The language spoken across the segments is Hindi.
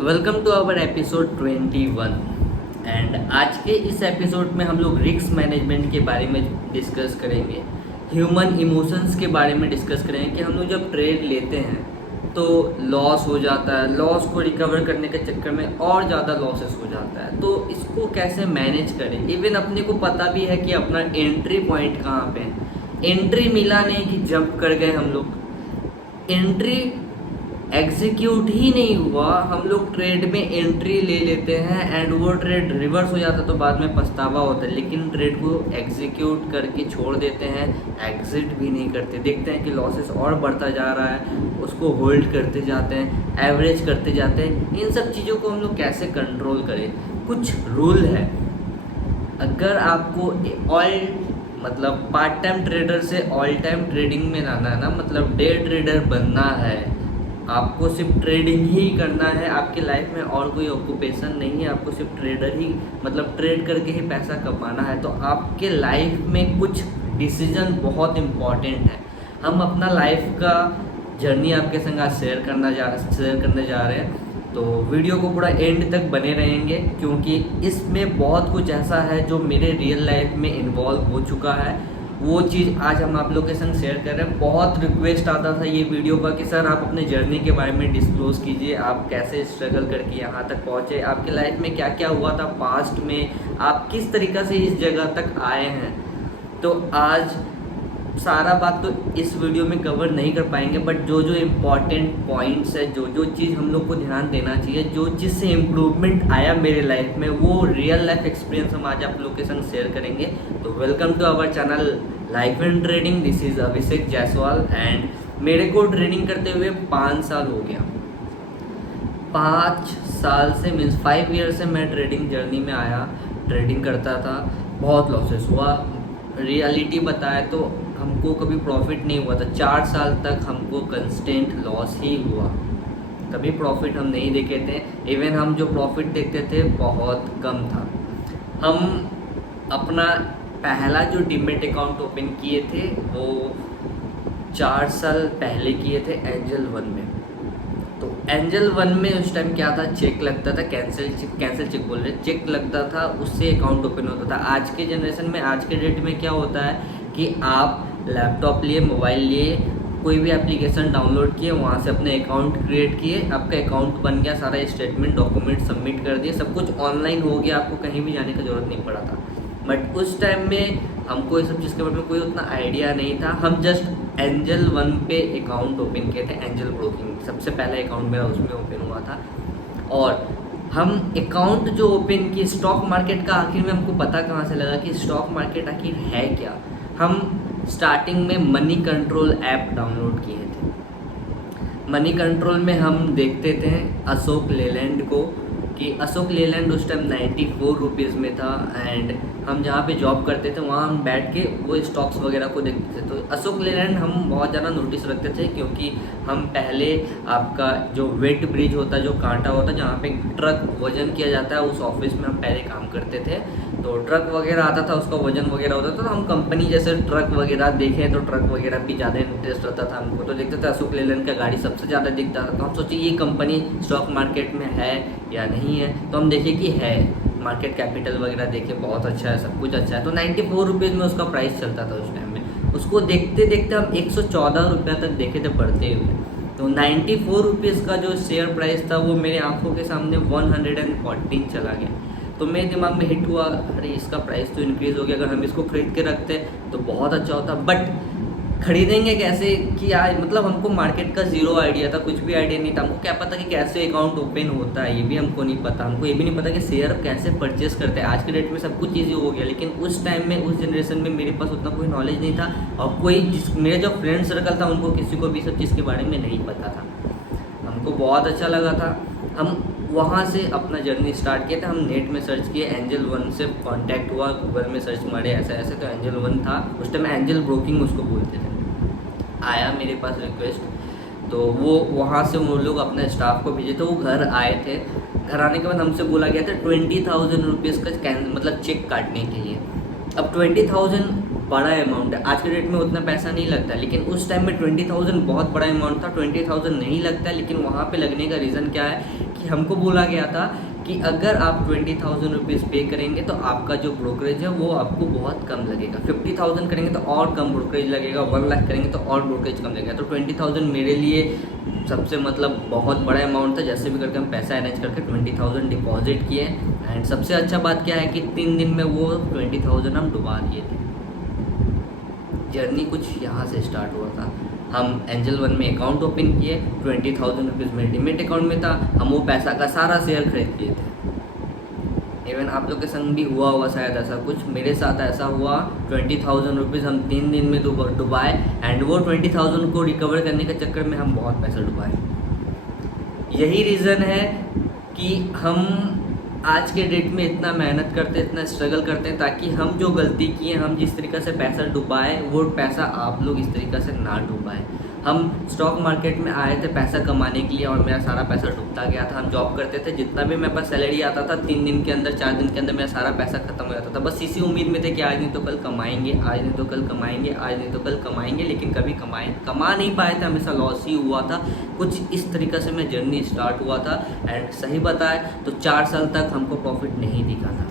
Welcome to our episode 21 and आज के इस एपिसोड में हम लोग रिस्क मैनेजमेंट के बारे में डिस्कस करेंगे। ह्यूमन इमोशंस के बारे में डिस्कस करेंगे कि हम लोग जब ट्रेड लेते हैं तो लॉस हो जाता है, लॉस को रिकवर करने के चक्कर में और ज़्यादा लॉसेस हो जाता है, तो इसको कैसे मैनेज करें। इवन अपने को पता भी है कि अपना एंट्री पॉइंट कहाँ पे है, एंट्री मिला नहीं कि जंप कर गए हम लोग, एंट्री एग्जीक्यूट ही नहीं हुआ, हम लोग ट्रेड में एंट्री ले लेते हैं एंड वो ट्रेड रिवर्स हो जाता तो बाद में पछतावा होता है। लेकिन ट्रेड को एग्जीक्यूट करके छोड़ देते हैं, एग्जिट भी नहीं करते, देखते हैं कि लॉसेस और बढ़ता जा रहा है, उसको होल्ड करते जाते हैं, एवरेज करते जाते हैं। इन सब चीज़ों को हम लोग कैसे कंट्रोल करें। कुछ रूल है। अगर आपको मतलब पार्ट टाइम ट्रेडर से ऑल टाइम ट्रेडिंग में आना है ना, मतलब डे ट्रेडर बनना है, आपको सिर्फ ट्रेडिंग ही करना है, आपकी लाइफ में और कोई ऑक्यूपेशन नहीं है, आपको सिर्फ ट्रेडर ही मतलब ट्रेड करके ही पैसा कमाना है, तो आपके लाइफ में कुछ डिसीजन बहुत इम्पॉर्टेंट है। हम अपना लाइफ का जर्नी आपके संग आज शेयर करने जा रहे हैं, तो वीडियो को पूरा एंड तक बने रहेंगे क्योंकि इसमें बहुत कुछ ऐसा है जो मेरे रियल लाइफ में इन्वॉल्व हो चुका है। वो चीज़ आज हम आप लोग के संग शेयर कर रहे हैं। बहुत रिक्वेस्ट आता था ये वीडियो का कि सर आप अपने जर्नी के बारे में डिस्क्लोज कीजिए, आप कैसे स्ट्रगल करके यहाँ तक पहुँचे, आपके लाइफ में क्या क्या हुआ था पास्ट में, आप किस तरीक़ा से इस जगह तक आए हैं। तो आज सारा बात तो इस वीडियो में कवर नहीं कर पाएंगे, बट जो जो इम्पॉर्टेंट पॉइंट्स है, जो जो चीज़ हम लोग को ध्यान देना चाहिए, जो चीज़ से इम्प्रूवमेंट आया मेरे लाइफ में, वो रियल लाइफ एक्सपीरियंस हम आज आप लोग के संग शेयर करेंगे। तो welcome to our channel life and trading. This is Abhishek Jaiswal and मेरे को ट्रेडिंग करते हुए 5 साल हो गया। 5 साल से मीन्स 5 ईयर से मैं ट्रेडिंग जर्नी में आया, ट्रेडिंग करता था, बहुत लॉसेस हुआ। रियलिटी बताए तो हमको कभी प्रॉफिट नहीं हुआ था। 4 साल तक हमको कंस्टेंट लॉस ही हुआ, कभी प्रॉफिट हम नहीं देखे थे। इवन हम जो प्रॉफिट देखते थे बहुत कम था। हम अपना पहला जो डीमैट अकाउंट ओपन किए थे वो 4 साल पहले किए थे एंजल 1 में। तो एंजल 1 में उस टाइम क्या था, चेक लगता था, कैंसिल चेक बोल रहे, चेक लगता था, उससे अकाउंट ओपन होता था। आज के जनरेशन में, आज के डेट में क्या होता है कि आप लैपटॉप लिए, मोबाइल लिए, कोई भी एप्लीकेशन डाउनलोड किए, वहाँ से अपने अकाउंट क्रिएट किए, आपका अकाउंट बन गया, सारा स्टेटमेंट डॉक्यूमेंट सबमिट कर दिए, सब कुछ ऑनलाइन हो गया, आपको कहीं भी जाने की ज़रूरत नहीं पड़ा था। बट उस टाइम में हमको इस सब चीज़ के बारे में कोई उतना आइडिया नहीं था। हम जस्ट एंजल 1 पे अकाउंट ओपन किए थे, एंजल ब्रोकिंग सबसे पहला अकाउंट मेरा उसमें ओपन हुआ था। और हम अकाउंट जो ओपन किए, स्टॉक मार्केट का आखिर में हमको पता कहाँ से लगा कि स्टॉक मार्केट आखिर है क्या। हम स्टार्टिंग में मनी कंट्रोल ऐप डाउनलोड किए थे। मनी कंट्रोल में हम देखते थे अशोक लेलैंड को, कि अशोक लेलैंड उस टाइम 94 रुपीज़ में था एंड हम जहाँ पे जॉब करते थे वहाँ हम बैठ के वो स्टॉक्स वगैरह को देखते थे। तो अशोक लेलैंड हम बहुत ज़्यादा नोटिस रखते थे क्योंकि हम पहले आपका जो वेट ब्रिज होता है, जो कांटा होता है जहाँ पे ट्रक वजन किया जाता है, उस ऑफिस में हम पहले काम करते थे। तो ट्रक वगैरह आता था, उसका वजन वगैरह होता था, तो हम कंपनी जैसे ट्रक वगैरह देखें तो ट्रक वगैरह भी ज़्यादा इंटरेस्ट रहता था हमको। तो देखते थे अशोक लेलैंड का गाड़ी सबसे ज़्यादा दिखता था, तो हम सोचे ये कंपनी स्टॉक मार्केट में है या नहीं है। तो हम देखे कि है, मार्केट कैपिटल वगैरह देखे, बहुत अच्छा है, सब कुछ अच्छा है। तो 94 रुपीज़ में उसका प्राइस चलता था उस टाइम में। उसको देखते देखते हम 114 रुपये तक देखे थे बढ़ते हुए। तो 94 रुपीज़ का जो शेयर प्राइस था वो मेरे आंखों के सामने 114 चला गया। तो मेरे दिमाग में हिट हुआ, अरे इसका प्राइस तो इंक्रीज़ हो गया, अगर हम इसको खरीद के रखते तो बहुत अच्छा होता। बट खरीदेंगे कैसे कि यार, मतलब हमको मार्केट का ज़ीरो आइडिया था, कुछ भी आइडिया नहीं था। हमको क्या पता कि कैसे अकाउंट ओपन होता है, ये भी हमको नहीं पता। हमको ये भी नहीं पता कि शेयर कैसे परचेस करते हैं। आज के डेट में सब कुछ ईजी हो गया, लेकिन उस टाइम में, उस जनरेशन में मेरे पास उतना कोई नॉलेज नहीं था और कोई मेरे जो फ्रेंड सर्कल था उनको किसी को भी सब चीज़ के बारे में नहीं पता था। हमको बहुत अच्छा लगा था। हम वहाँ से अपना जर्नी स्टार्ट किया था। हम नेट में सर्च किए, एंजल 1 से कांटेक्ट हुआ, गूगल में सर्च मारे ऐसे ऐसे, तो एंजल 1 था उस टाइम, एंजल ब्रोकिंग उसको बोलते थे। आया मेरे पास रिक्वेस्ट, तो वो वहाँ से वो लोग अपने स्टाफ को भेजे थे, वो घर आए थे। घर आने के बाद हमसे बोला गया था 20,000 रुपीज़ का मतलब चेक काटने के लिए। अब 20,000 बड़ा अमाउंट है, आज के डेट में उतना पैसा नहीं लगता, लेकिन उस टाइम में 20,000 बहुत बड़ा अमाउंट था। 20,000 नहीं लगता, लेकिन वहाँ पे लगने का रीज़न क्या है कि हमको बोला गया था कि अगर आप 20,000 रुपीज़ पे करेंगे तो आपका जो ब्रोकरेज है वो आपको बहुत कम लगेगा, 50,000 करेंगे तो और कम ब्रोकरेज लगेगा, 1 लाख करेंगे तो और ब्रोकरेज कम लगेगा। तो 20,000 मेरे लिए सबसे मतलब बहुत बड़ा अमाउंट था। जैसे भी करके हम पैसा अरेंज करके 20,000 डिपॉजिट किए एंड सबसे अच्छा बात क्या है कि 3 दिन में वो 20,000 हम डुबा दिए थे। जर्नी कुछ यहाँ से स्टार्ट हुआ था। हम एंजल वन में अकाउंट ओपन किए, 20,000 रुपीज़ मेरे डीमेट अकाउंट में था, हम वो पैसा का सारा शेयर खरीद लिए थे। इवन आप लोग के संग भी हुआ होगा शायद ऐसा कुछ, मेरे साथ ऐसा हुआ। 20,000 रुपीज़ हम 3 दिन में डुबाए एंड वो 20,000 को रिकवर करने के चक्कर में हम बहुत पैसा डुबाए। यही रीज़न है कि हम आज के डेट में इतना मेहनत करते हैं, इतना स्ट्रगल करते हैं ताकि हम जो गलती किए, हम जिस तरीक़े से पैसा डुबाए वो पैसा आप लोग इस तरीक़े से ना डुबाएं। हम स्टॉक मार्केट में आए थे पैसा कमाने के लिए और मेरा सारा पैसा डूबता गया था। हम जॉब करते थे, जितना भी मेरे पास सैलरी आता था 3 दिन के अंदर 4 दिन के अंदर मेरा सारा पैसा खत्म हो जाता था। बस इसी उम्मीद में थे कि आज नहीं तो कल कमाएंगे, आज नहीं तो कल कमाएंगे, आज नहीं तो कल कमाएंगे, लेकिन कभी कमा नहीं पाए थे, हमेशा लॉस ही हुआ था। कुछ इस तरीक़े से मेरी जर्नी स्टार्ट हुआ था एंड सही बताए तो 4 साल तक हमको प्रॉफिट नहीं दिखा था।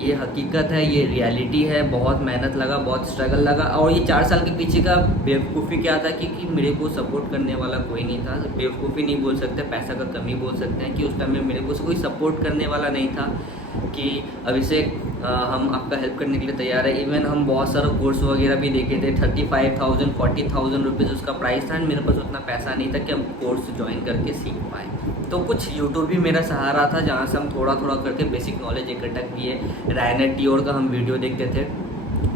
ये हकीकत है, ये रियलिटी है। बहुत मेहनत लगा, बहुत स्ट्रगल लगा और ये 4 साल के पीछे का बेवकूफ़ी क्या था कि मेरे को सपोर्ट करने वाला कोई नहीं था। बेवकूफ़ी नहीं बोल सकते, पैसा का कमी बोल सकते हैं कि उस टाइम में मेरे को कोई सपोर्ट करने वाला नहीं था कि अभिषेक हम आपका हेल्प करने के लिए तैयार है। इवन हम बहुत सारा कोर्स वगैरह भी देखे थे, 35,000 40,000 रुपीज़ उसका प्राइस था एंड मेरे पास उतना पैसा नहीं था कि हम कोर्स ज्वाइन करके सीख पाएँ। तो कुछ यूट्यूब भी मेरा सहारा था जहाँ से हम थोड़ा थोड़ा करके बेसिक नॉलेज इकट्ठा किए। रायनर टियोर का हम वीडियो देखते थे,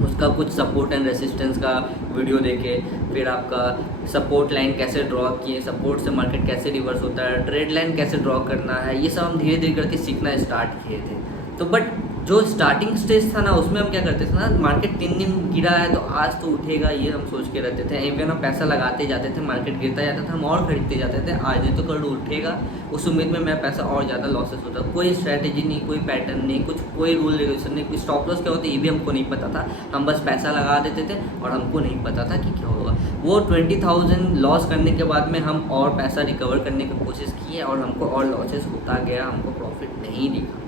उसका कुछ सपोर्ट एंड रेसिस्टेंस का वीडियो देखे, फिर आपका सपोर्ट लाइन कैसे ड्रॉ किए, सपोर्ट से मार्केट कैसे रिवर्स होता है, ट्रेड लाइन कैसे ड्रॉ करना है, ये सब हम धीरे धीरे करके सीखना स्टार्ट किए थे। तो बट जो स्टार्टिंग स्टेज था ना, उसमें हम क्या करते थे ना, मार्केट 3 दिन गिरा है तो आज तो उठेगा ये हम सोच के रहते थे। इवन हम पैसा लगाते जाते थे, मार्केट गिरता जाता था, हम और खरीदते जाते थे, आज नहीं तो कल उठेगा, उस उम्मीद में मेरा पैसा और ज़्यादा लॉसेस होता। कोई स्ट्रैटेजी नहीं, कोई पैटर्न नहीं, कुछ कोई रूल रेगुलेशन नहीं, कोई स्टॉप लॉस क्या होता है ये भी हमको नहीं पता था। हम बस पैसा लगा देते थे और हमको नहीं पता था कि क्या होगा। वो 20,000 लॉस करने के बाद में हम और पैसा रिकवर करने की कोशिश किए और हमको और लॉसेस होता गया, हमको प्रॉफिट नहीं दिखा।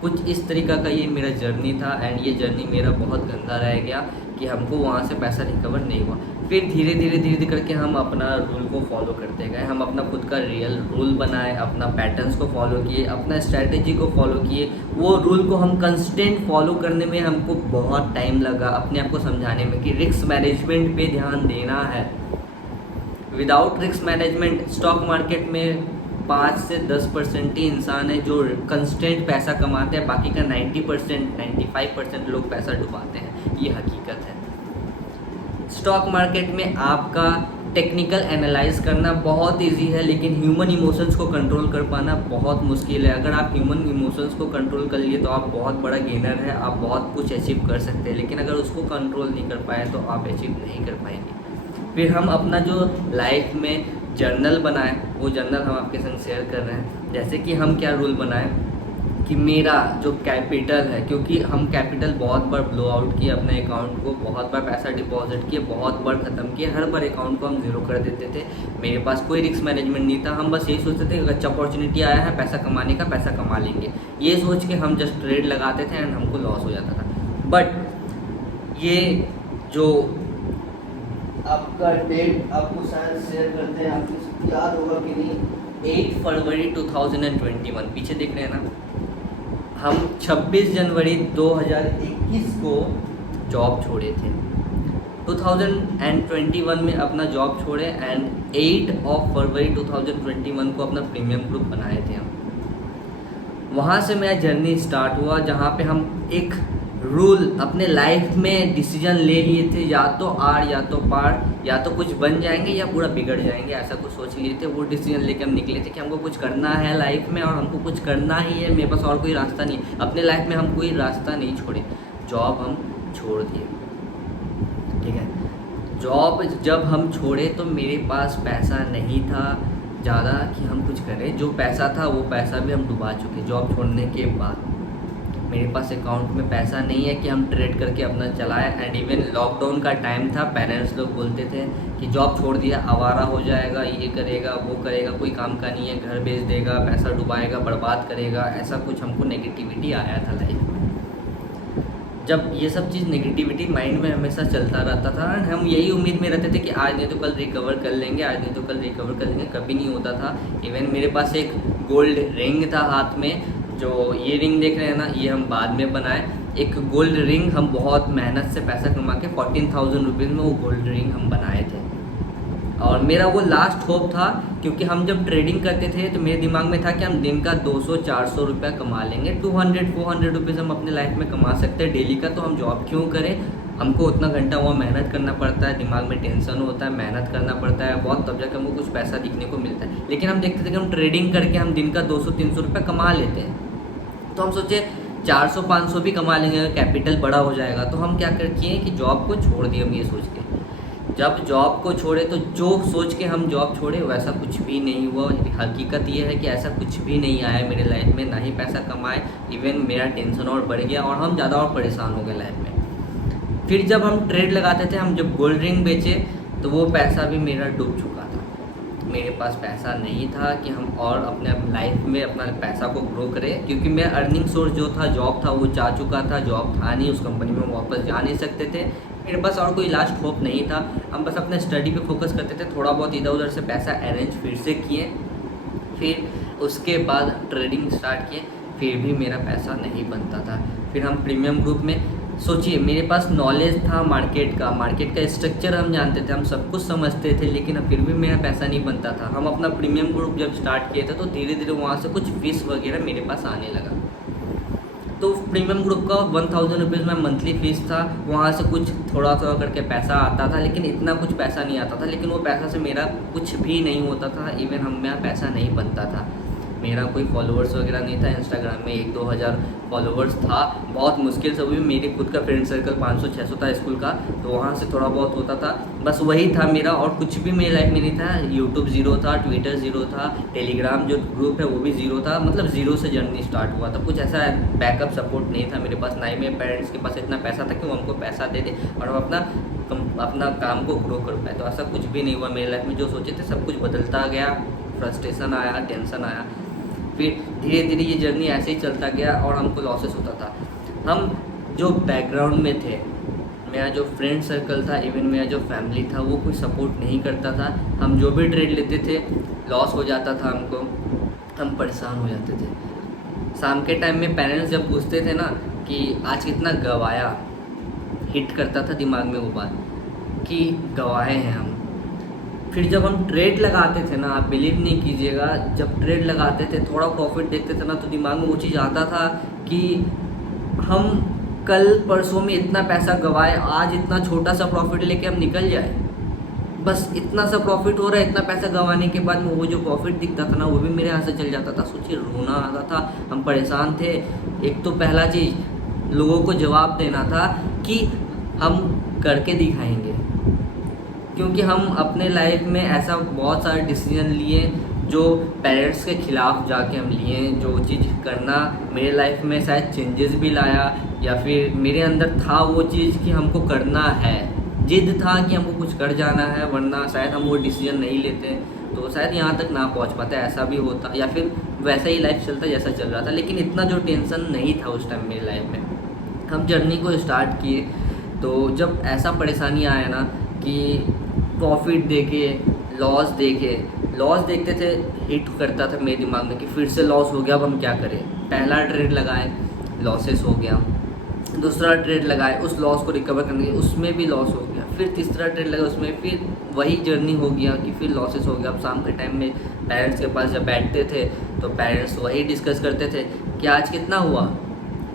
कुछ इस तरीक़ा का ये मेरा जर्नी था एंड ये जर्नी मेरा बहुत गंदा रह गया कि हमको वहाँ से पैसा रिकवर नहीं हुआ। फिर धीरे धीरे करके हम अपना रूल को फॉलो करते गए, हम अपना खुद का रियल रूल बनाए, अपना पैटर्न्स को फॉलो किए, अपना स्ट्रैटेजी को फॉलो किए। वो रूल को हम कंस्टेंट फॉलो करने में हमको बहुत टाइम लगा, अपने आप को समझाने में कि रिस्क मैनेजमेंट पे ध्यान देना है। Without risk management stock market में 5 से 10% ही इंसान है जो कंस्टेंट पैसा कमाते हैं, बाकी का 90% 95% लोग पैसा डुबाते हैं। ये हकीकत है। स्टॉक मार्केट में आपका टेक्निकल एनालाइज करना बहुत इजी है, लेकिन ह्यूमन इमोशंस को कंट्रोल कर पाना बहुत मुश्किल है। अगर आप ह्यूमन इमोशंस को कंट्रोल कर लिए तो आप बहुत बड़ा गेनर है, आप बहुत कुछ अचीव कर सकते हैं, लेकिन अगर उसको कंट्रोल नहीं कर पाए तो आप अचीव नहीं कर पाएंगे। फिर हम अपना जो लाइफ में जर्नल बनाए, वो जर्नल हम आपके संग शेयर कर रहे हैं। जैसे कि हम क्या रूल बनाए कि मेरा जो कैपिटल है, क्योंकि हम कैपिटल बहुत बार ब्लो आउट किए, अपने अकाउंट को बहुत बार पैसा डिपॉजिट किए, बहुत बार ख़त्म किए, हर बार अकाउंट को हम ज़ीरो कर देते थे। मेरे पास कोई रिस्क मैनेजमेंट नहीं था, हम बस यही सोचते थे कि अच्छा अपॉर्चुनिटी आया है पैसा कमाने का, पैसा कमा लेंगे, ये सोच के हम जस्ट ट्रेड लगाते थे एंड हमको लॉस हो जाता था। बट ये जो आपका डेट आपको शायद शेयर करते हैं, आपको याद होगा कि नहीं, 8 फरवरी 2021, पीछे देख रहे हैं ना, हम 26 जनवरी 2021 को जॉब छोड़े थे। 2021 में अपना जॉब छोड़े एंड 8 फरवरी 2021 को अपना प्रीमियम ग्रुप बनाए थे हम। वहाँ से मेरा जर्नी स्टार्ट हुआ, जहाँ पे हम एक रूल अपने लाइफ में डिसीजन ले लिए थे, या तो आर या तो पार, या तो कुछ बन जाएंगे या पूरा बिगड़ जाएंगे, ऐसा कुछ सोच लिए थे। वो डिसीजन लेके हम निकले थे कि हमको कुछ करना है लाइफ में और हमको कुछ करना ही है, मेरे पास और कोई रास्ता नहीं। अपने लाइफ में हम कोई रास्ता नहीं छोड़े, जॉब हम छोड़ दिए, ठीक है। जॉब जब हम छोड़े तो मेरे पास पैसा नहीं था ज़्यादा कि हम कुछ करें, जो पैसा था वो पैसा भी हम डुबा चुके जॉब छोड़ने के बाद। मेरे पास अकाउंट में पैसा नहीं है कि हम ट्रेड करके अपना चलाएं। एंड इवन लॉकडाउन का टाइम था, पेरेंट्स लोग बोलते थे कि जॉब छोड़ दिया आवारा हो जाएगा, ये करेगा वो करेगा, कोई काम का नहीं है, घर बेच देगा, पैसा डुबाएगा, बर्बाद करेगा, ऐसा कुछ हमको नेगेटिविटी आया था लाइफ में। जब ये सब चीज़ नेगेटिविटी माइंड में हमेशा चलता रहता था, एंड हम यही उम्मीद में रहते थे कि आज नहीं तो कल रिकवर कर लेंगे, आज नहीं तो कल रिकवर कर लेंगे, कभी नहीं होता था। इवन मेरे पास एक गोल्ड रिंग था हाथ में, जो ये रिंग देख रहे हैं ना, ये हम बाद में बनाए। एक गोल्ड रिंग हम बहुत मेहनत से पैसा कमा के 14,000 रुपीज़ में वो गोल्ड रिंग हम बनाए थे। और मेरा वो लास्ट होप था, क्योंकि हम जब ट्रेडिंग करते थे तो मेरे दिमाग में था कि हम दिन का 200-400 रुपया कमा लेंगे, 200-400 रुपीज़ हम अपने लाइफ में कमा सकते हैं डेली का, तो हम जॉब क्यों करें, हमको उतना घंटा वहाँ मेहनत करना पड़ता है, दिमाग में टेंशन होता है, मेहनत करना पड़ता है बहुत, तब जाकर हमको कुछ पैसा दिखने को मिलता है। लेकिन हम देखते थे कि हम ट्रेडिंग करके हम दिन का 200-300 रुपया कमा लेते हैं, तो हम सोचे 400-500 भी कमा लेंगे, कैपिटल बड़ा हो जाएगा। तो हम क्या किए कि जॉब को छोड़ दिए हम ये सोच के। जब जॉब को छोड़े तो जो सोच के हम जॉब छोड़े वैसा कुछ भी नहीं हुआ। हकीकत ये है कि ऐसा कुछ भी नहीं आया मेरे लाइफ में, ना ही पैसा कमाए, इवन मेरा टेंशन और बढ़ गया और हम ज़्यादा और परेशान हो गए लाइफ में। फिर जब हम ट्रेड लगाते थे, हम जब गोल्ड रिंग बेचे तो वो पैसा भी मेरा डूब चुका था। मेरे पास पैसा नहीं था कि हम और अपने लाइफ में अपना पैसा को ग्रो करें, क्योंकि मेरा अर्निंग सोर्स जो था, जॉब था, वो जा चुका था, जॉब था नहीं, उस कंपनी में वापस जा नहीं सकते थे। मेरे पास और कोई लास्ट होप नहीं था, हम बस अपने स्टडी पे फोकस करते थे, थोड़ा बहुत इधर उधर से पैसा अरेंज फिर से किए, फिर उसके बाद ट्रेडिंग स्टार्ट किए, फिर भी मेरा पैसा नहीं बनता था। फिर हम प्रीमियम ग्रुप में, सोचिए मेरे पास नॉलेज था मार्केट का स्ट्रक्चर हम जानते थे, हम सब कुछ समझते थे, लेकिन फिर भी मेरा पैसा नहीं बनता था। हम अपना प्रीमियम ग्रुप जब स्टार्ट किए थे तो धीरे धीरे वहाँ से कुछ फीस वगैरह मेरे पास आने लगा। तो प्रीमियम ग्रुप का 1000 रुपीज़ में मंथली फ़ीस था, वहाँ से कुछ थोड़ा थोड़ा करके पैसा आता था, लेकिन इतना कुछ पैसा नहीं आता था। लेकिन वो पैसा से मेरा कुछ भी नहीं होता था, इवन हम मेरा पैसा नहीं बनता था। मेरा कोई फॉलोअर्स वगैरह नहीं था, इंस्टाग्राम में 1-2 हज़ार फॉलोअर्स था, बहुत मुश्किल से, भी मेरे खुद का फ्रेंड सर्कल 500-600 था स्कूल का, तो वहाँ से थोड़ा बहुत होता था, बस वही था मेरा, और कुछ भी मेरी लाइफ में नहीं था। यूट्यूब ज़ीरो था, ट्विटर ज़ीरो था, टेलीग्राम जो ग्रुप है वो भी ज़ीरो था, मतलब ज़ीरो से जर्नी स्टार्ट हुआ था। कुछ ऐसा बैकअप सपोर्ट नहीं था मेरे पास, ना ही मेरे पेरेंट्स के पास इतना पैसा था कि वो हमको पैसा दे दे और हम अपना काम को ग्रो कर पाए। तो ऐसा कुछ भी नहीं हुआ मेरी लाइफ में, जो सोचे थे सब कुछ बदलता गया, फ्रस्ट्रेशन आया, टेंशन आया, फिर धीरे धीरे ये जर्नी ऐसे ही चलता गया और हमको लॉसेस होता था। हम जो बैकग्राउंड में थे, मेरा जो फ्रेंड सर्कल था, इवन मेरा जो फैमिली था, वो कोई सपोर्ट नहीं करता था। हम जो भी ट्रेड लेते थे लॉस हो जाता था हमको, हम परेशान हो जाते थे। शाम के टाइम में पेरेंट्स जब पूछते थे ना कि आज कितना गवाया, हिट करता था दिमाग में वो बात कि गवाए हैं हम। फिर जब हम ट्रेड लगाते थे ना, आप बिलीव नहीं कीजिएगा, जब ट्रेड लगाते थे, थोड़ा प्रॉफिट देखते थे ना, तो दिमाग में वो चीज़ आता था कि हम कल परसों में इतना पैसा गवाए, आज इतना छोटा सा प्रॉफिट लेके हम निकल जाए। बस इतना सा प्रॉफिट हो रहा है, इतना पैसा गंवाने के बाद में वो जो प्रॉफिट दिखता था ना, वो भी मेरे हाथ से चल जाता था। सोचिए, रोना आता था, हम परेशान थे। एक तो पहला चीज़ लोगों को जवाब देना था कि हम करके दिखाएंगे, क्योंकि हम अपने लाइफ में ऐसा बहुत सारे डिसीजन लिए जो पेरेंट्स के ख़िलाफ़ जाके हम लिए, जो चीज़ करना मेरे लाइफ में शायद चेंजेस भी लाया, या फिर मेरे अंदर था वो चीज़ कि हमको करना है, जिद था कि हमको कुछ कर जाना है, वरना शायद हम वो डिसीजन नहीं लेते तो शायद यहाँ तक ना पहुँच पाते, ऐसा भी होता, या फिर वैसा ही लाइफ चलता जैसा चल रहा था। लेकिन इतना जो टेंशन नहीं था उस टाइम मेरी लाइफ में। हम जर्नी को स्टार्ट किए तो जब ऐसा परेशानी आया ना कि प्रॉफिट देखे, लॉस देखे, लॉस देखते थे, हिट करता था मेरे दिमाग में कि फिर से लॉस हो गया, अब हम क्या करें। पहला ट्रेड लगाए, लॉसेस हो गया, दूसरा ट्रेड लगाए, उस लॉस को रिकवर करने के, उसमें भी लॉस हो गया, फिर तीसरा ट्रेड लगा, उसमें फिर वही जर्नी हो गया कि फिर लॉसेस हो गया। अब शाम के टाइम में पेरेंट्स के पास जब बैठते थे तो पेरेंट्स वही डिस्कस करते थे कि आज कितना हुआ,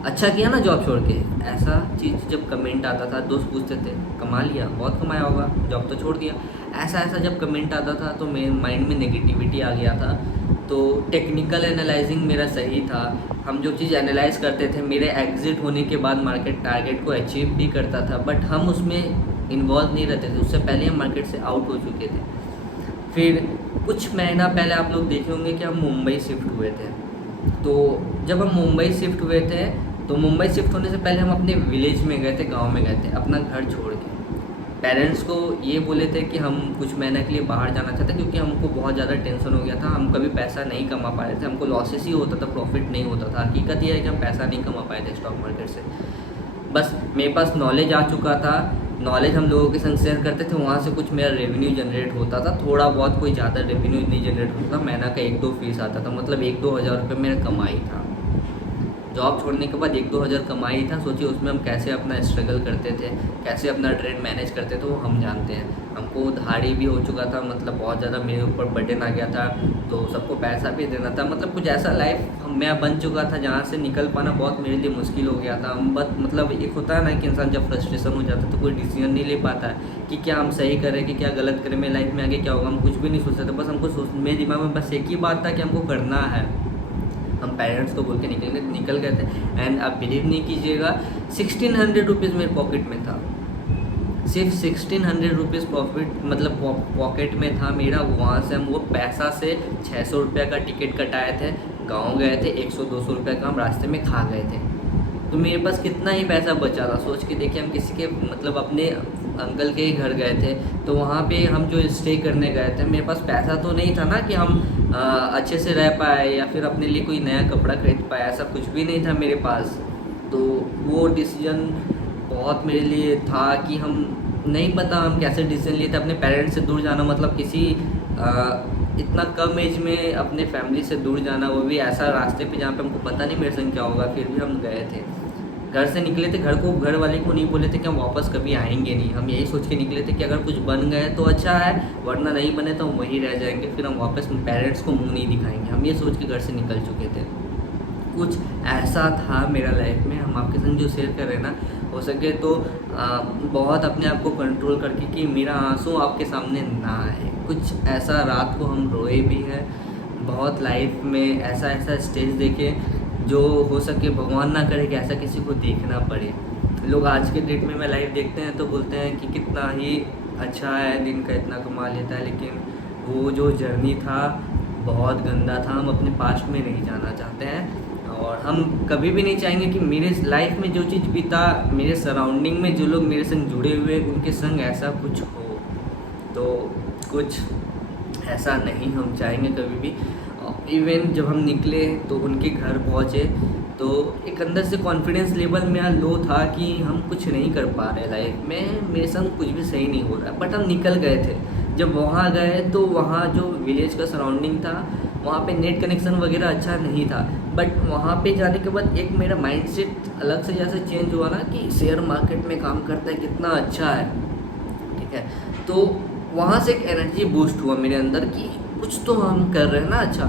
अच्छा किया ना जॉब छोड़ के, ऐसा चीज़ जब कमेंट आता था, दोस्त पूछते थे कमा लिया, बहुत कमाया होगा, जॉब तो छोड़ दिया, ऐसा जब कमेंट आता था तो मेरे माइंड में नेगेटिविटी आ गया था। तो टेक्निकल एनालाइजिंग मेरा सही था, हम जो चीज़ एनालाइज करते थे, मेरे एग्जिट होने के बाद मार्केट टारगेट को अचीव भी करता था, बट हम उसमें इन्वॉल्व नहीं रहते थे, उससे पहले हम मार्केट से आउट हो चुके थे। फिर कुछ महीना पहले आप लोग देखे होंगे कि हम मुंबई शिफ्ट हुए थे। तो जब हम मुंबई शिफ्ट हुए थे तो मुंबई शिफ्ट होने से पहले हम अपने विलेज में गए थे, गांव में गए थे, अपना घर छोड़ के। पेरेंट्स को ये बोले थे कि हम कुछ महीने के लिए बाहर जाना चाहते, क्योंकि हमको बहुत ज़्यादा टेंशन हो गया था। हम कभी पैसा नहीं कमा पा रहे थे, हमको लॉसेस ही होता था, प्रॉफिट नहीं होता था। हकीकत ये है कि हम पैसा नहीं कमा पाए थे स्टॉक मार्केट से। बस मेरे पास नॉलेज आ चुका था, नॉलेज हम लोगों के संग शेयर करते थे, वहाँ से कुछ मेरा रेवेन्यू जनरेट होता था, थोड़ा बहुत, कोई ज़्यादा रेवेन्यू नहीं जनरेट होता था। महीना का 1-2 फीस आता था, मतलब 1-2 हज़ार रुपये मेरा कमाई था। जॉब छोड़ने के बाद 1-2 हज़ार कमाई था। सोचिए उसमें हम कैसे अपना स्ट्रगल करते थे, कैसे अपना ट्रेड मैनेज करते थे, वो हम जानते हैं। हमको उधारी भी हो चुका था, मतलब बहुत ज़्यादा मेरे ऊपर बर्डन आ गया था, तो सबको पैसा भी देना था। मतलब कुछ ऐसा लाइफ मैं बन चुका था जहाँ से निकल पाना बहुत मेरे लिए मुश्किल हो गया था। बट मतलब एक होता है ना कि इंसान जब फ्रस्ट्रेशन हो जाता है तो कोई डिसीजन नहीं ले पाता है कि क्या हम सही करें कि क्या गलत करें, मेरी लाइफ में आगे क्या होगा, हम कुछ भी नहीं सोच सकते। बस हमको मेरे दिमाग में बस एक ही बात था कि हमको करना है। हम पेरेंट्स को बोल के निकल गए थे। एंड आप बिलीव नहीं कीजिएगा, 1600 रुपीज़ मेरे पॉकेट में था, सिर्फ 1600 रुपीज़ प्रॉफिट, मतलब पॉकेट में था मेरा। वहाँ से हम वो पैसा से 600 रुपये का टिकट कटाए थे, गांव गए थे, 100-200 रुपये का हम रास्ते में खा गए थे। तो मेरे पास कितना ही पैसा बचा था, सोच के देखिए। हम किसी के मतलब अपने अंकल के ही घर गए थे, तो वहाँ पे हम जो स्टे करने गए थे, मेरे पास पैसा तो नहीं था ना कि हम अच्छे से रह पाए या फिर अपने लिए कोई नया कपड़ा खरीद पाए, ऐसा कुछ भी नहीं था मेरे पास। तो वो डिसीजन बहुत मेरे लिए था कि हम नहीं पता हम कैसे डिसीजन लिए थे। अपने पेरेंट्स से दूर जाना, मतलब किसी इतना कम एज में अपने फैमिली से दूर जाना, वो भी ऐसा रास्ते पे जहाँ पे हमको पता नहीं मेरे संग क्या होगा, फिर भी हम गए थे। घर से निकले थे, घर वाले को नहीं बोले थे कि हम वापस कभी आएंगे नहीं। हम यही सोच के निकले थे कि अगर कुछ बन गए तो अच्छा है, वरना नहीं बने तो हम वहीं रह जाएंगे, फिर हम वापस पेरेंट्स को मुंह नहीं दिखाएंगे। हम ये सोच के घर से निकल चुके थे। कुछ ऐसा था मेरा लाइफ में, हम आपके संग जो शेयर कर रहे हैं ना, हो सके तो बहुत अपने आप को कंट्रोल करके कि मेरा आंसू आपके सामने ना आए। कुछ ऐसा रात को हम रोए भी हैं, बहुत लाइफ में ऐसा स्टेज देखे जो हो सके भगवान ना करे कि ऐसा किसी को देखना पड़े। लोग आज के डेट में लाइफ देखते हैं तो बोलते हैं कि कितना ही अच्छा है, दिन का इतना कमा लेता है, लेकिन वो जो जर्नी था बहुत गंदा था। हम अपने पास्ट में नहीं जाना चाहते हैं, और हम कभी भी नहीं चाहेंगे कि मेरे लाइफ में जो चीज़ बीता, मेरे सराउंडिंग में जो लोग मेरे संग जुड़े हुए उनके संग ऐसा कुछ हो, तो कुछ ऐसा नहीं हम चाहेंगे कभी भी। इवन जब हम निकले तो उनके घर पहुँचे तो एक अंदर से कॉन्फिडेंस लेवल मेरा लो था कि हम कुछ नहीं कर पा रहे लाइफ में, मेरे संग कुछ भी सही नहीं हो रहा है। बट हम निकल गए थे। जब वहाँ गए तो वहाँ जो विलेज का सराउंडिंग था, वहाँ पे नेट कनेक्शन वगैरह अच्छा नहीं था, बट वहाँ पे जाने के बाद एक मेरा माइंडसेट अलग से जैसे चेंज हुआ ना कि शेयर मार्केट में काम करता है कितना अच्छा है, ठीक है। तो वहाँ से एक एनर्जी बूस्ट हुआ मेरे अंदर कि कुछ तो हम कर रहे हैं ना अच्छा।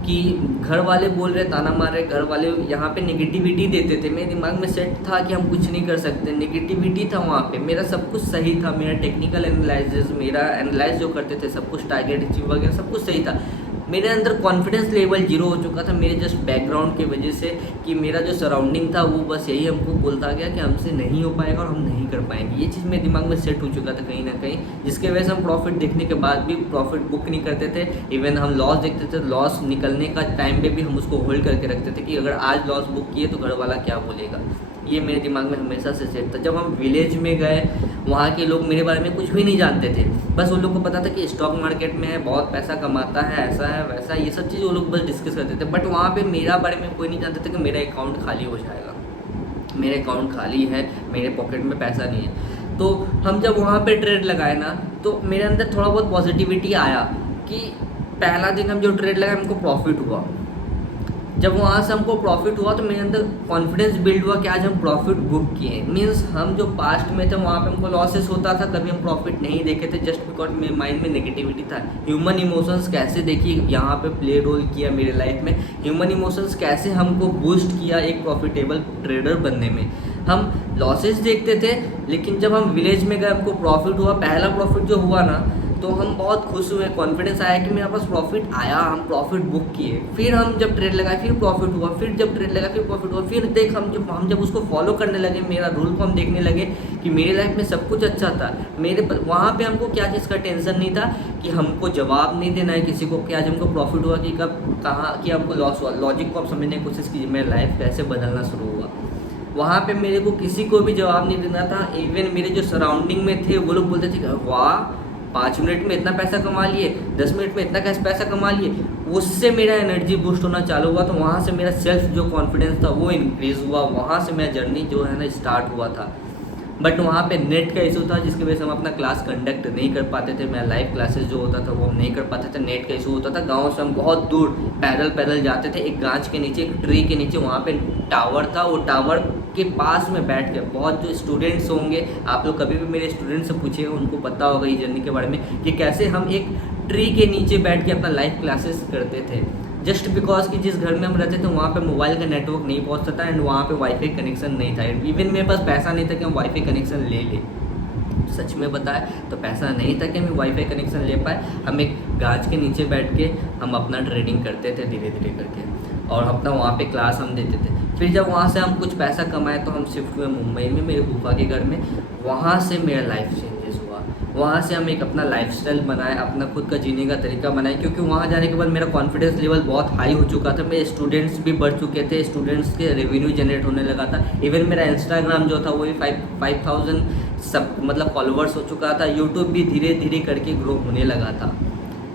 कि घर वाले बोल रहे, ताना मार रहे, घर वाले यहाँ पे नेगेटिविटी देते थे, मेरे दिमाग में सेट था कि हम कुछ नहीं कर सकते, नेगेटिविटी था वहाँ पे। मेरा सब कुछ सही था, मेरा टेक्निकल एनालिसिस, मेरा एनालाइज जो करते थे सब कुछ, टारगेट अचीव वगैरह सब कुछ सही था। मेरे अंदर कॉन्फिडेंस लेवल जीरो हो चुका था मेरे जस्ट बैकग्राउंड की वजह से, कि मेरा जो सराउंडिंग था वो बस यही हमको बोलता गया कि हमसे नहीं हो पाएगा और हम नहीं कर पाएंगे। ये चीज़ मेरे दिमाग में सेट हो चुका था कहीं ना कहीं, जिसके वजह से हम प्रॉफिट देखने के बाद भी प्रॉफिट बुक नहीं करते थे। इवन हम लॉस देखते थे, लॉस निकलने का टाइम पे भी हम उसको होल्ड करके रखते थे कि अगर आज लॉस बुक किए तो घर वाला क्या बोलेगा। ये मेरे दिमाग में हमेशा से सेट था। जब हम विलेज में गए, वहाँ के लोग मेरे बारे में कुछ भी नहीं जानते थे, बस उन लोग को पता था कि स्टॉक मार्केट में है, बहुत पैसा कमाता है, ऐसा है वैसा, ये सब चीज़ वो लोग बस डिस्कस करते थे। बट वहाँ पे मेरा बारे में कोई नहीं जानते थे कि मेरा अकाउंट खाली हो जाएगा, मेरे अकाउंट खाली है, मेरे पॉकेट में पैसा नहीं है। तो हम जब वहाँ पे ट्रेड लगाए ना, तो मेरे अंदर थोड़ा बहुत पॉजिटिविटी आया कि पहला दिन हम जो ट्रेड लगाए हमको प्रॉफिट हुआ। जब वहाँ से हमको प्रॉफिट हुआ तो मेरे अंदर कॉन्फिडेंस बिल्ड हुआ कि आज हम प्रॉफिट बुक किए। मीन्स हम जो पास्ट में थे वहाँ पे हमको लॉसेस होता था, कभी हम प्रॉफिट नहीं देखे थे, जस्ट बिकॉज मेरे माइंड में नेगेटिविटी था। ह्यूमन इमोशंस कैसे देखिए यहाँ पे प्ले रोल किया मेरे लाइफ में, ह्यूमन इमोशंस कैसे हमको बूस्ट किया एक प्रॉफिटेबल ट्रेडर बनने में। हम लॉसेस देखते थे, लेकिन जब हम विलेज में गए हमको प्रॉफिट हुआ। पहला प्रॉफिट जो हुआ ना, तो हम बहुत खुश हुए, कॉन्फिडेंस आया कि मेरे पास प्रॉफिट आया, हम प्रॉफिट बुक किए। फिर हम जब ट्रेड लगाए फिर प्रॉफिट हुआ, फिर जब ट्रेड लगाए फिर प्रॉफिट हुआ। फिर देख हम जब उसको फॉलो करने लगे, मेरा रूल को हम देखने लगे कि मेरे लाइफ में सब कुछ अच्छा था। वहाँ पे हमको क्या चीज़ का टेंशन नहीं था कि हमको जवाब नहीं देना है किसी को कि आज हमको प्रॉफिट हुआ कि कब कहाँ कि हमको लॉस हुआ। लॉजिक को आप समझने की कोशिश कीजिए, मेरा लाइफ कैसे बदलना शुरू हुआ। वहाँ पे मेरे को किसी को भी जवाब नहीं देना था। इवन मेरे जो सराउंडिंग में थे वो लोग बोलते थे कि वाह 5 मिनट में इतना पैसा कमा लिए, 10 मिनट में इतना कैसे पैसा कमा लिए। उससे मेरा एनर्जी बूस्ट होना चालू हुआ, तो वहाँ से मेरा सेल्फ जो कॉन्फिडेंस था वो इंक्रीज़ हुआ, वहाँ से मेरा जर्नी जो है ना स्टार्ट हुआ था। बट वहाँ पे नेट का इशू था जिसकी वजह से हम अपना क्लास कंडक्ट नहीं कर पाते थे। मेरा लाइव क्लासेस जो होता था वो हम नहीं कर पाते थे, नेट का इशू होता था। गाँव से हम बहुत दूर पैदल जाते थे, एक गाछ के नीचे, एक ट्री के नीचे वहाँ पे टावर था, वो टावर के पास में बैठ के बहुत जो स्टूडेंट्स होंगे, आप लोग कभी भी मेरे स्टूडेंट से पूछिएगा, उनको पता होगा ये जर्नी के बारे में कि कैसे हम एक ट्री के नीचे बैठ के अपना लाइव क्लासेस करते थे। जस्ट बिकॉज कि जिस घर में हम रहते थे वहाँ पे मोबाइल का नेटवर्क नहीं पहुँचता था एंड वहाँ पे वाईफाई कनेक्शन नहीं था। इवन मेरे पास पैसा नहीं था कि हम वाईफाई कनेक्शन ले लें, सच में बताए तो पैसा नहीं था कि हम वाईफाई कनेक्शन ले पाए। हम एक गाछ के नीचे बैठ के हम अपना ट्रेडिंग करते थे धीरे धीरे करके, और अपना वहाँ पे क्लास हम देते थे। फिर जब वहाँ से हम कुछ पैसा कमाए तो हम शिफ्ट हुए मुंबई में मेरे फूफा के घर में। वहाँ से मेरा लाइफ चेंजेस हुआ, वहाँ से हम एक अपना लाइफस्टाइल बनाए, अपना खुद का जीने का तरीका बनाए, क्योंकि वहाँ जाने के बाद मेरा कॉन्फिडेंस लेवल बहुत हाई हो चुका था। मेरे स्टूडेंट्स भी बढ़ चुके थे, स्टूडेंट्स के रेवेन्यू जनरेट होने लगा था। इवन मेरा इंस्टाग्राम जो था वो भी 5,000 सब मतलब फॉलोअर्स हो चुका था। यूट्यूब भी धीरे धीरे करके ग्रो होने लगा था।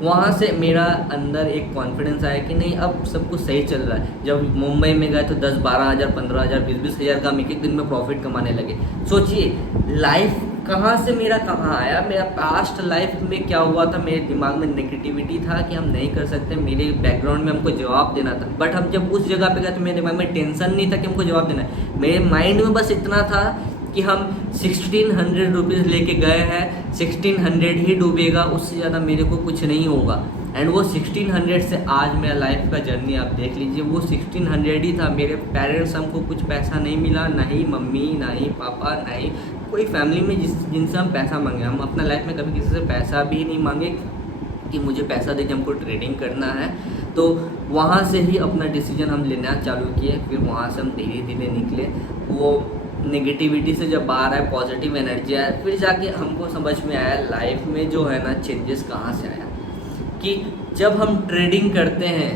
वहाँ से मेरा अंदर एक कॉन्फिडेंस आया कि नहीं अब सब कुछ सही चल रहा है। जब मुंबई में गए तो 10-12 हज़ार, 15 हज़ार, 20-20 हज़ार का हम एक दिन में प्रॉफिट कमाने लगे। सोचिए लाइफ कहाँ से मेरा कहाँ आया। मेरा पास्ट लाइफ में क्या हुआ था, मेरे दिमाग में नेगेटिविटी था कि हम नहीं कर सकते, मेरे बैकग्राउंड में हमको जवाब देना था। बट हम जब उस जगह पे गए तो मेरे दिमाग में टेंशन नहीं था कि हमको जवाब देना है। मेरे माइंड में बस इतना था कि हम 1600 रुपीज़ लेके गए हैं, 1600 ही डूबेगा, उससे ज़्यादा मेरे को कुछ नहीं होगा। एंड वो 1600 से आज मेरा लाइफ का जर्नी आप देख लीजिए, वो 1600 ही था। मेरे पेरेंट्स हमको कुछ पैसा नहीं मिला, ना ही मम्मी, ना ही पापा, ना ही कोई फैमिली में जिनसे हम पैसा मांगे। हम अपना लाइफ में कभी किसी से पैसा भी नहीं मांगे कि मुझे पैसा दे के हमको ट्रेडिंग करना है। तो वहाँ से ही अपना डिसीजन हम लेना चालू किए। फिर वहाँ से हम धीरे धीरे निकले, वो नेगेटिविटी से जब बाहर आए, पॉजिटिव एनर्जी आए, फिर जाके हमको समझ में आया लाइफ में जो है ना चेंजेस कहाँ से आया। कि जब हम ट्रेडिंग करते हैं,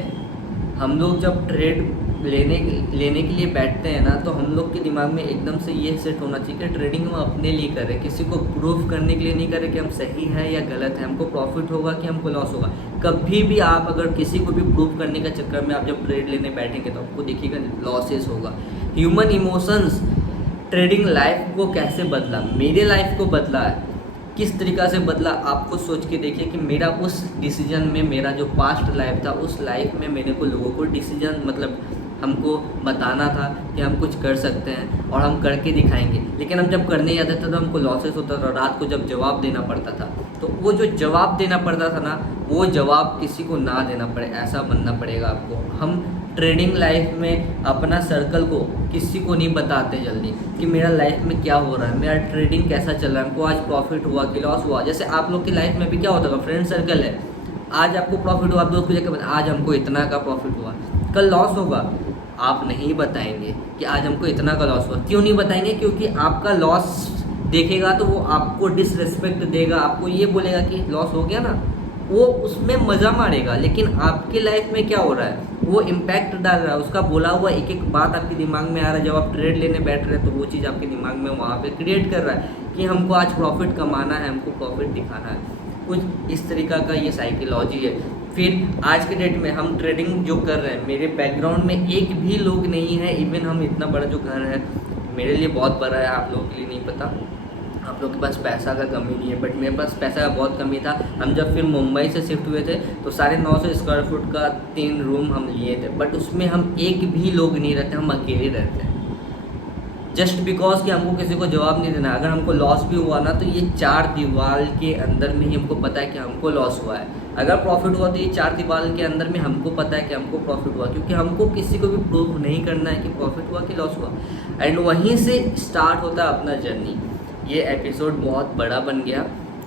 हम लोग जब ट्रेड लेने के लिए बैठते हैं ना, तो हम लोग के दिमाग में एकदम से ये सेट होना चाहिए कि ट्रेडिंग हम अपने लिए कर रहे हैं, किसी को प्रूफ करने के लिए नहीं कर रहे कि हम सही है या गलत है, हमको प्रॉफिट होगा कि हमको लॉस होगा। कभी भी आप अगर किसी को भी प्रूफ करने के चक्कर में आप जब ट्रेड लेने बैठेंगे तो आपको देखिएगा लॉसेस होगा। ह्यूमन इमोशंस ट्रेडिंग लाइफ को कैसे बदला, मेरे लाइफ को बदला है, किस तरीक़ा से बदला आप खुद सोच के देखिए। कि मेरा उस डिसीजन में, मेरा जो पास्ट लाइफ था उस लाइफ में मेरे को लोगों को डिसीजन मतलब हमको बताना था कि हम कुछ कर सकते हैं और हम करके दिखाएंगे, लेकिन हम जब करने जाते थे तो हमको लॉसेस होता था। रात को जब जवाब देना पड़ता था तो वो जो जवाब देना पड़ता था ना, वो जवाब किसी को ना देना पड़े, ऐसा बनना पड़ेगा आपको। हम ट्रेडिंग लाइफ में अपना सर्कल को किसी को नहीं बताते जल्दी कि मेरा लाइफ में क्या हो रहा है, मेरा ट्रेडिंग कैसा चल रहा है, हमको आज प्रॉफिट हुआ कि लॉस हुआ। जैसे आप लोग की लाइफ में भी क्या होता है, फ्रेंड सर्कल है, आज आपको प्रॉफिट हुआ, आप दोस्त को जाकर आज हमको इतना का प्रॉफिट हुआ, कल लॉस होगा, आप नहीं बताएंगे कि आज हमको इतना का लॉस हुआ। क्यों नहीं बताएंगे? क्योंकि आपका लॉस देखेगा तो वो आपको डिसरिस्पेक्ट देगा, आपको ये बोलेगा कि लॉस हो गया ना, वो उसमें मज़ा मारेगा। लेकिन आपके लाइफ में क्या हो रहा है, वो इम्पैक्ट डाल रहा है, उसका बोला हुआ एक एक बात आपके दिमाग में आ रहा है। जब आप ट्रेड लेने बैठ रहे हैं तो वो चीज़ आपके दिमाग में वहाँ पे क्रिएट कर रहा है कि हमको आज प्रॉफिट कमाना है, हमको प्रॉफिट दिखाना है। कुछ इस तरीक़ा का ये साइकोलॉजी है। फिर आज के डेट में हम ट्रेडिंग जो कर रहे हैं, मेरे बैकग्राउंड में एक भी लोग नहीं है। इवन हम इतना बड़ा जो घर है मेरे लिए बहुत बड़ा है, आप लोगों के लिए नहीं पता, आप लोग के पास पैसा का कमी नहीं है, बट मेरे पास पैसा का बहुत कमी था। हम जब फिर मुंबई से शिफ्ट हुए थे तो 950 स्क्वायर फुट का 3 रूम हम लिए थे, बट उसमें हम एक भी लोग नहीं रहते, हम अकेले रहते हैं। जस्ट बिकॉज कि हमको किसी को जवाब नहीं देना। अगर हमको लॉस भी हुआ ना तो ये 4 दीवार के अंदर में ही हमको पता है कि हमको लॉस हुआ है। अगर प्रॉफिट हुआ तो ये 4 दीवार के अंदर में हमको पता है कि हमको प्रॉफिट हुआ, क्योंकि हमको किसी को भी प्रूफ नहीं करना है कि प्रॉफिट हुआ कि लॉस हुआ। एंड वहीं से स्टार्ट होता है अपना जर्नी। ये एपिसोड बहुत बड़ा बन गया,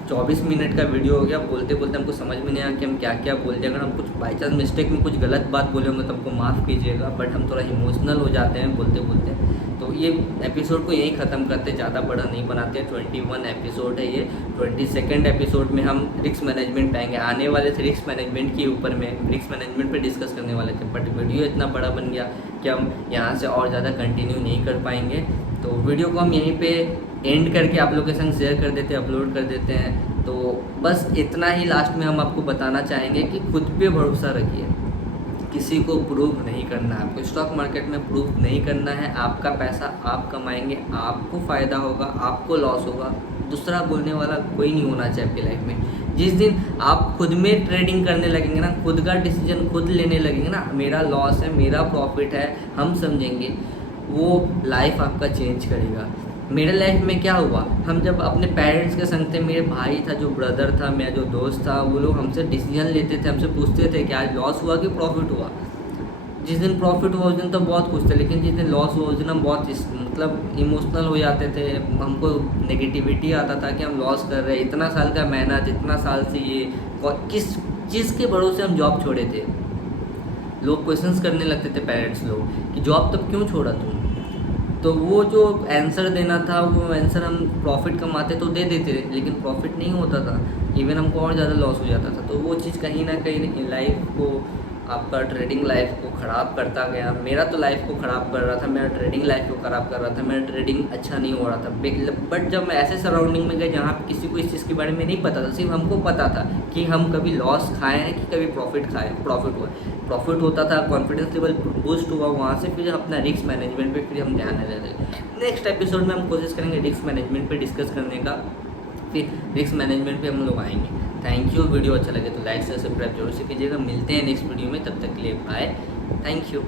24 मिनट का वीडियो हो गया। बोलते बोलते हमको समझ में नहीं आया कि हम क्या क्या बोलते हैं। अगर हम कुछ बाई चांस मिस्टेक में कुछ गलत बात बोले होंगे तो हमको माफ़ कीजिएगा, बट हम थोड़ा इमोशनल हो जाते हैं बोलते बोलते। तो ये एपिसोड को यहीं ख़त्म करते, ज़्यादा बड़ा नहीं बनाते। 21 एपिसोड है ये। 22nd एपिसोड में हम रिस्क मैनेजमेंट पाएंगे। आने वाले थे रिस्क मैनेजमेंट के ऊपर में, रिस्क मैनेजमेंट पे डिस्कस करने वाले थे, बट वीडियो इतना बड़ा बन गया कि हम यहाँ से और ज़्यादा कंटिन्यू नहीं कर पाएंगे। तो वीडियो को हम यहीं पे एंड करके आप लोग के संग शेयर कर देते हैं, अपलोड कर देते हैं। तो बस इतना ही लास्ट में हम आपको बताना चाहेंगे कि खुद पे भरोसा रखिए, किसी को प्रूव नहीं करना है आपको, स्टॉक मार्केट में प्रूव नहीं करना है। आपका पैसा आप कमाएंगे, आपको फ़ायदा होगा, आपको लॉस होगा, दूसरा बोलने वाला कोई नहीं होना चाहिए आपकी लाइफ में। जिस दिन आप खुद में ट्रेडिंग करने लगेंगे ना, खुद का डिसीजन खुद लेने लगेंगे ना, मेरा लॉस है मेरा प्रॉफिट है हम समझेंगे, वो लाइफ आपका चेंज करेगा। मेरे लाइफ में क्या हुआ, हम जब अपने पेरेंट्स के संग थे, मेरे भाई था, जो ब्रदर था, मेरा जो दोस्त था, वो लोग हमसे डिसीजन लेते थे, हमसे पूछते थे कि आज लॉस हुआ कि प्रॉफिट हुआ। जिस दिन प्रॉफिट हुआ उस दिन तो बहुत खुश थे, लेकिन जिस दिन लॉस हुआ उस दिन हम बहुत मतलब इमोशनल हो जाते थे। हमको नेगेटिविटी आता था कि हम लॉस कर रहे हैं, इतना साल का मेहनत, इतना साल से ये किस चीज़ के भरोसे हम जॉब छोड़े थे। लोग क्वेश्चंस करने लगते थे, पेरेंट्स लोग, कि जॉब तब क्यों छोड़ा तुम। तो वो जो आंसर देना था, वो आंसर हम प्रॉफिट कमाते तो दे देते थे, लेकिन प्रॉफिट नहीं होता था, इवन हमको और ज़्यादा लॉस हो जाता था। तो वो चीज़ कहीं ना कहीं लाइफ को, आपका ट्रेडिंग लाइफ को ख़राब करता गया। मेरा तो लाइफ को ख़राब कर रहा था, मेरा ट्रेडिंग लाइफ को ख़राब कर रहा था, मेरा ट्रेडिंग अच्छा नहीं हो रहा था। बट जब मैं ऐसे सराउंडिंग में गए जहाँ किसी को इस चीज़ के बारे में नहीं पता था, सिर्फ हमको पता था कि हम कभी लॉस खाए हैं कि कभी प्रॉफिट हुआ। प्रॉफिट होता था, कॉन्फिडेंस लेवल बूस्ट हुआ, वहाँ से फिर अपना रिस्क मैनेजमेंट पे फिर हम ध्यान देने लगे। नेक्स्ट एपिसोड में हम कोशिश करेंगे रिस्क मैनेजमेंट पे डिस्कस करने का, फिर रिस्क मैनेजमेंट पे हम लोग आएंगे। Thank you. वीडियो अच्छा लगे तो लाइक से सब्सक्राइब जरूर से कीजिएगा। मिलते हैं नेक्स्ट वीडियो में, तब तक के लिए बाय, थैंक यू।